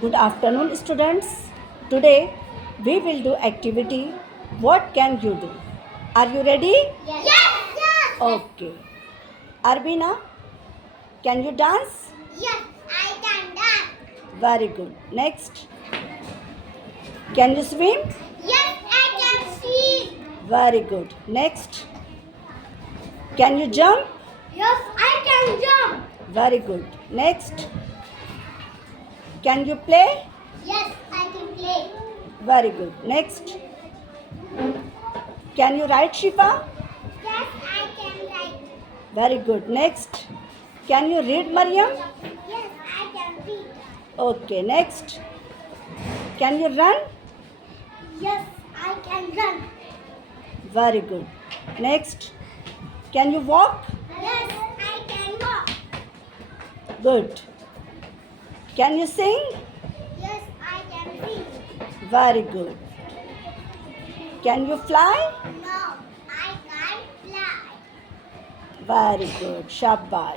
Good afternoon, students. Today we will do activity. What can you do? Are you ready? Yes. Yes. Okay. Arbina, can you dance? Yes, I can dance. Very good. Next. Can you swim? Yes, I can swim. Very good. Next. Can you jump? Yes, I can jump. Very good. Next. Can you play? Yes, I can play. Very good. Next. Can you ride Shifa? Yes, I can write. Very good. Next. Can you read Mariam? Yes, I can read. Okay. Next. Can you run? Yes, I can run. Very good. Next. Can you walk? Yes, I can walk. Good. Can you sing? Yes, I can sing. Very good. Can you fly? No, I can't fly. Very good. Shabash.